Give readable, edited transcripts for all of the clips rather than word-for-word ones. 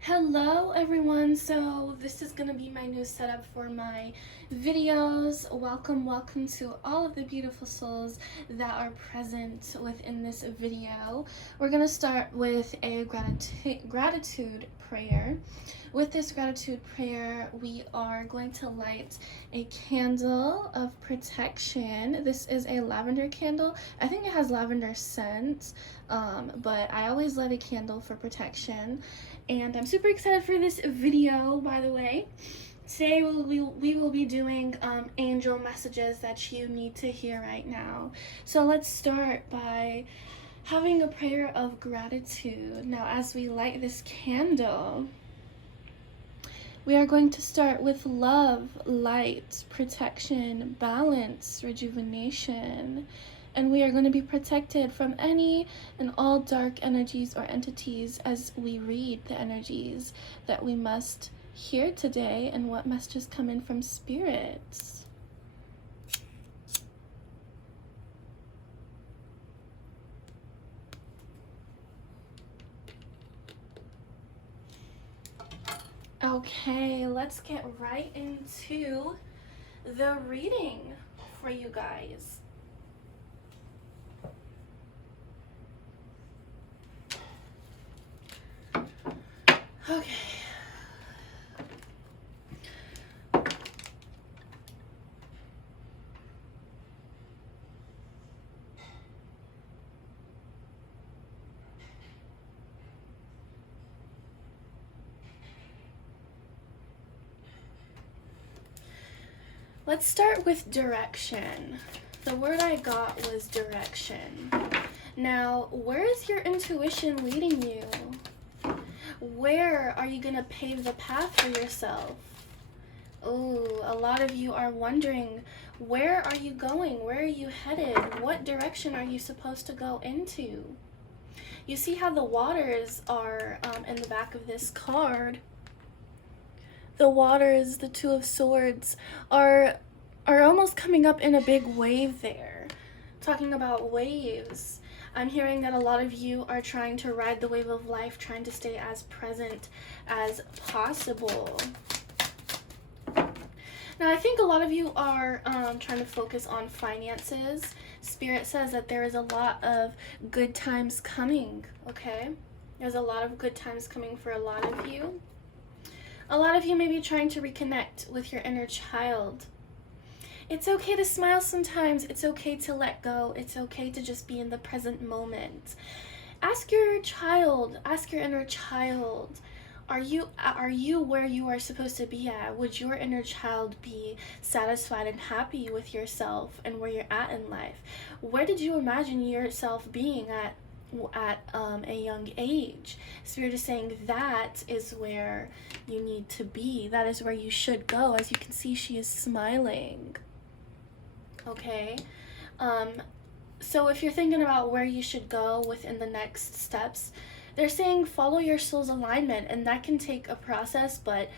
Hello everyone, so this is going to be my new setup for my videos. Welcome to all of the beautiful souls that are present within this video. We're going to start with a gratitude prayer. With this gratitude prayer, we are going to light a candle of protection. This is a lavender candle. I think it has lavender scent, but I always light a candle for protection. And I'm super excited for this video, by the way. Today we will be doing angel messages that you need to hear right now. So let's start by having a prayer of gratitude. Now, as we light this candle, we are going to start with love, light, protection, balance, rejuvenation. And we are going to be protected from any and all dark energies or entities as we read the energies that we must hear today and what messages come in from spirits. Okay, let's get right into the reading for you guys. Okay. Let's start with direction. The word I got was direction. Now, where is your intuition leading you? Where are you going to pave the path for yourself? Oh, a lot of you are wondering, where are you going? Where are you headed? What direction are you supposed to go into? You see how the waters are in the back of this card. The waters, the Two of Swords, are almost coming up in a big wave there. Talking about waves, I'm hearing that a lot of you are trying to ride the wave of life, trying to stay as present as possible. Now, I think a lot of you are trying to focus on finances. Spirit says that there is a lot of good times coming, okay? There's a lot of good times coming for a lot of you. A lot of you may be trying to reconnect with your inner child. It's okay to smile sometimes. It's okay to let go. It's okay to just be in the present moment. Ask your child, ask your inner child, are you where you are supposed to be at? Would your inner child be satisfied and happy with yourself and where you're at in life? Where did you imagine yourself being at a young age? Spirit is saying that is where you need to be. That is where you should go. As you can see, she is smiling. Okay. So if you're thinking about where you should go within the next steps, they're saying follow your soul's alignment, and that can take a process, but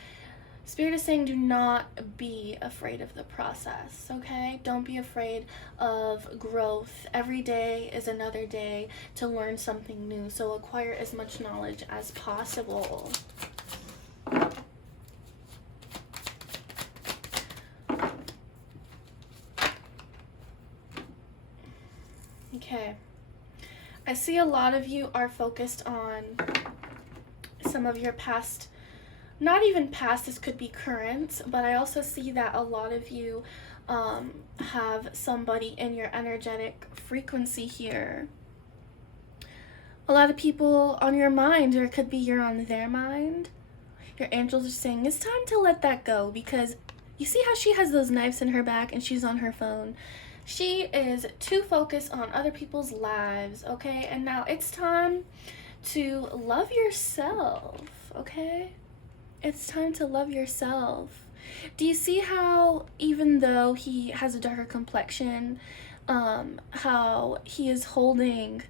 Spirit is saying do not be afraid of the process, okay? Don't be afraid of growth. Every day is another day to learn something new, so acquire as much knowledge as possible. Okay. I see a lot of you are focused on some of your past, not even past, this could be current, but I also see that a lot of you have somebody in your energetic frequency here. A lot of people on your mind, or it could be you're on their mind. Your angels are saying it's time to let that go, because you see how she has those knives in her back and she's on her phone. She is too focused on other people's lives, okay? And now it's time to love yourself, okay? It's time to love yourself. Do you see how even though he has a darker complexion, how he is holding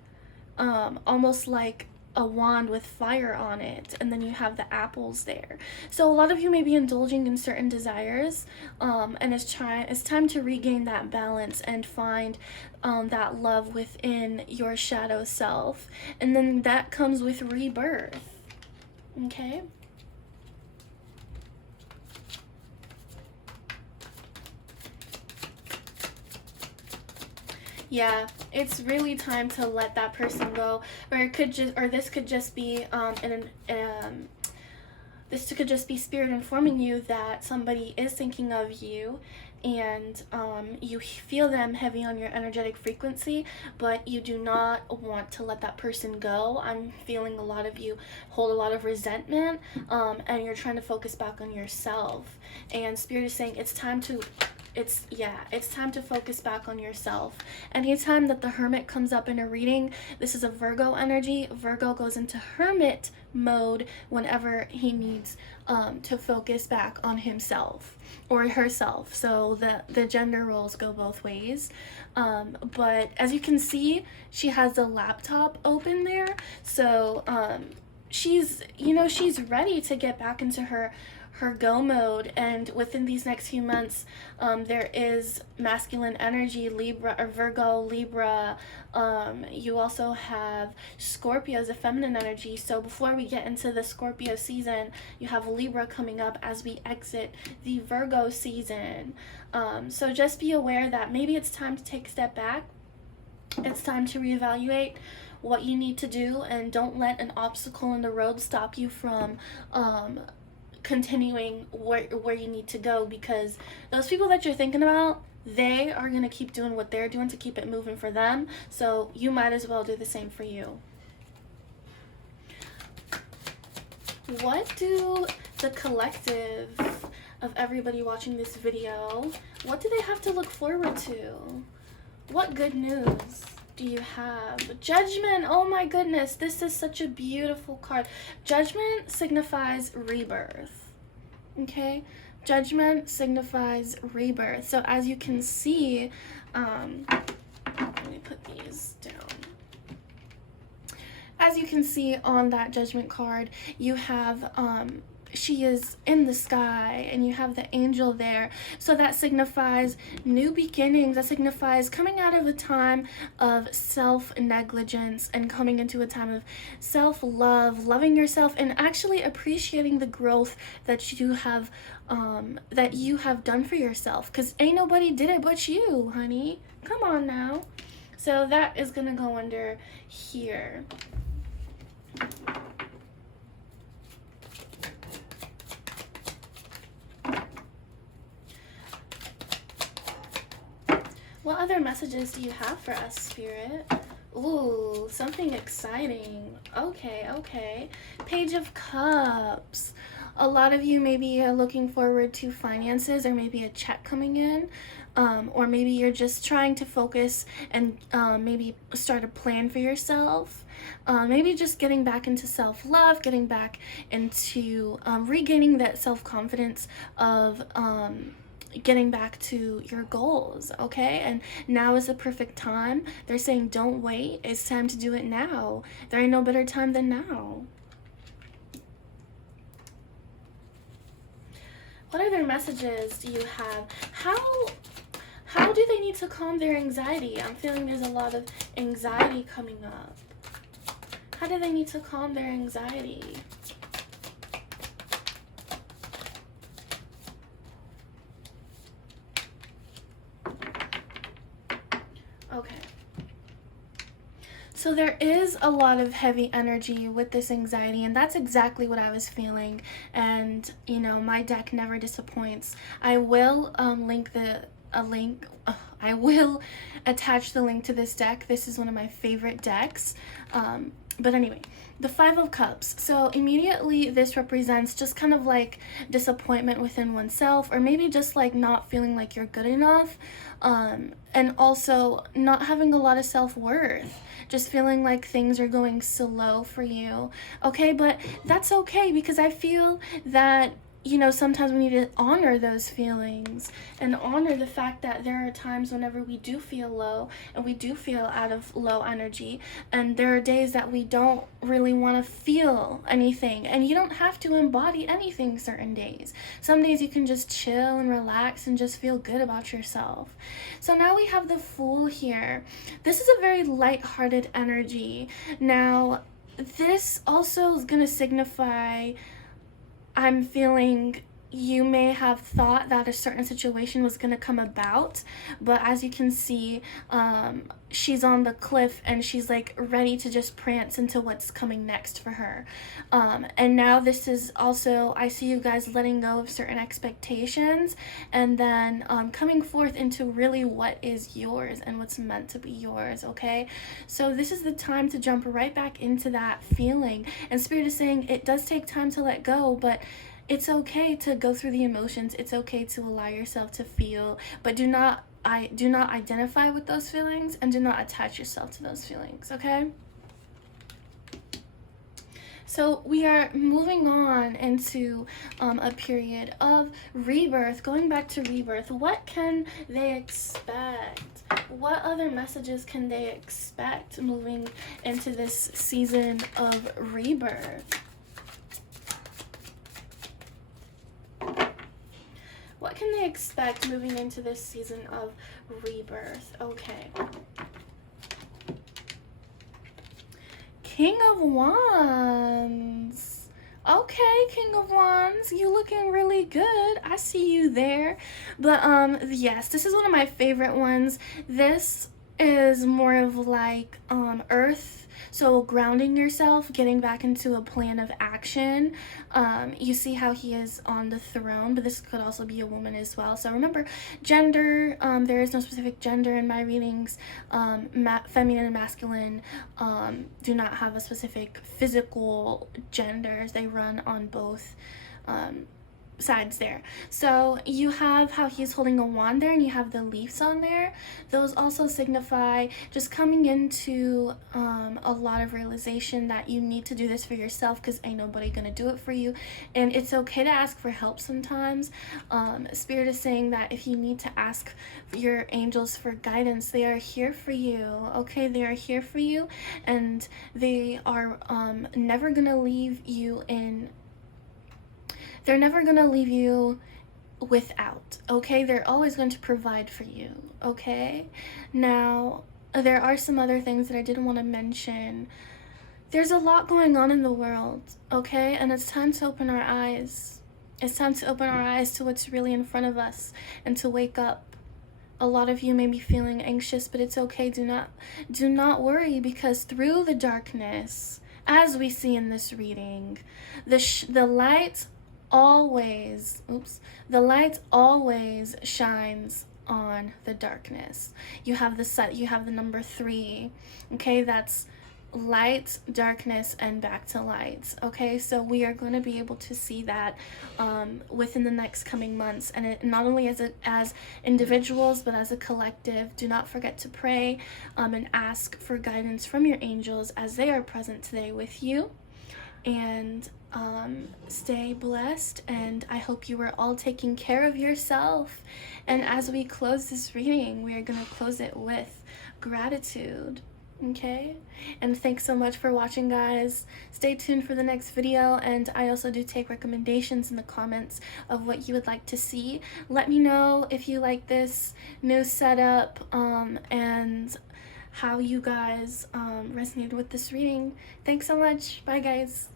almost like a wand with fire on it, and then you have the apples there. So a lot of you may be indulging in certain desires, and it's time to regain that balance and find that love within your shadow self, and then that comes with rebirth. Okay, Yeah, it's really time to let that person go, or it could just, or this could just be this could just be spirit informing you that somebody is thinking of you, and you feel them heavy on your energetic frequency, but you do not want to let that person go. I'm feeling a lot of you hold a lot of resentment, and you're trying to focus back on yourself. And spirit is saying it's time to it's time to focus back on yourself. Anytime that the hermit comes up in a reading, this is a Virgo energy. Virgo goes into hermit mode whenever he needs to focus back on himself or herself. So the gender roles go both ways. But as you can see, she has the laptop open there. So she's ready to get back into her go mode. And within these next few months, there is masculine energy, Libra or Virgo, Libra. You also have Scorpio as a feminine energy. So before we get into the Scorpio season, you have Libra coming up as we exit the Virgo season. So just be aware that maybe it's time to take a step back. It's time to reevaluate what you need to do, and don't let an obstacle in the road stop you from continuing where you need to go, because those people that you're thinking about, they are going to keep doing what they're doing to keep it moving for them. So you might as well do the same for you. What do the collective of everybody watching this video, what do they have to look forward to? What good news do you have? Judgment. Oh my goodness, this is such a beautiful card. Judgment signifies rebirth. Okay, Judgment signifies rebirth. So as you can see, let me put these down. As you can see on that Judgment card, you have she is in the sky, and you have the angel there. So that signifies new beginnings. That signifies coming out of a time of self-negligence and coming into a time of self-love, loving yourself, and actually appreciating the growth that you have done for yourself, because ain't nobody did it but you, honey. Come on now. So that is gonna go under here. What other messages do you have for us, Spirit? Ooh, something exciting. Okay. Page of Cups. A lot of you maybe are looking forward to finances, or maybe a check coming in. Or maybe you're just trying to focus and maybe start a plan for yourself. Maybe just getting back into self-love, getting back into regaining that self-confidence of getting back to your goals. Okay, and now is the perfect time. They're saying don't wait, it's time to do it now. There ain't no better time than now. What other messages do you have? How do they need to calm their anxiety? I'm feeling there's a lot of anxiety coming up. How do they need to calm their anxiety? Okay. So there is a lot of heavy energy with this anxiety, and that's exactly what I was feeling. And you know, my deck never disappoints. I will I will attach the link to this deck. This is one of my favorite decks. But anyway, the Five of Cups. So immediately this represents just kind of like disappointment within oneself, or maybe just like not feeling like you're good enough, and also not having a lot of self-worth, just feeling like things are going slow for you. Okay, but that's okay, because I feel that, you know, sometimes we need to honor those feelings and honor the fact that there are times whenever we do feel low and we do feel out of low energy, and there are days that we don't really want to feel anything, and you don't have to embody anything certain days. Some days you can just chill and relax and just feel good about yourself. So now we have the Fool here. This is a very light-hearted energy. Now this also is going to signify, I'm feeling you may have thought that a certain situation was going to come about, but as you can see, she's on the cliff and she's like ready to just prance into what's coming next for her. And now this is also, I see you guys letting go of certain expectations and then coming forth into really what is yours and what's meant to be yours. Okay, so this is the time to jump right back into that feeling, and Spirit is saying it does take time to let go, but it's okay to go through the emotions. It's okay to allow yourself to feel, but do not identify with those feelings and do not attach yourself to those feelings. Okay, so we are moving on into a period of rebirth. Going back to rebirth, what can they expect? What other messages can they expect moving into this season of rebirth? What can they expect moving into this season of rebirth? Okay. King of Wands. Okay, King of Wands, you looking really good. I see you there. But yes, this is one of my favorite ones. This is more of like earth, so grounding yourself, getting back into a plan of action. You see how he is on the throne, but this could also be a woman as well. So remember, gender, there is no specific gender in my readings. Feminine and masculine do not have a specific physical genders. They run on both sides there. So you have how he's holding a wand there, and you have the leaves on there. Those also signify just coming into a lot of realization that you need to do this for yourself, because ain't nobody gonna do it for you, and it's okay to ask for help sometimes. Spirit is saying that if you need to ask your angels for guidance, they are here for you. Okay, they are here for you, and they are never gonna leave you in. They're never gonna leave you without, okay? They're always going to provide for you, okay? Now, there are some other things that I didn't want to mention. There's a lot going on in the world, okay? And it's time to open our eyes. It's time to open our eyes to what's really in front of us and to wake up. A lot of you may be feeling anxious, but it's okay. Do not worry, because through the darkness, as we see in this reading, the light always shines on the darkness. You have the number 3, okay? That's light, darkness, and back to light. Okay, so we are going to be able to see that within the next coming months, and it not only as individuals but as a collective. Do not forget to pray and ask for guidance from your angels as they are present today with you. And stay blessed, and I hope you are all taking care of yourself. And as we close this reading, we are going to close it with gratitude. Okay, and thanks so much for watching, guys. Stay tuned for the next video, and I also do take recommendations in the comments of what you would like to see. Let me know if you like this new setup and how you guys resonated with this reading. Thanks so much. Bye, guys.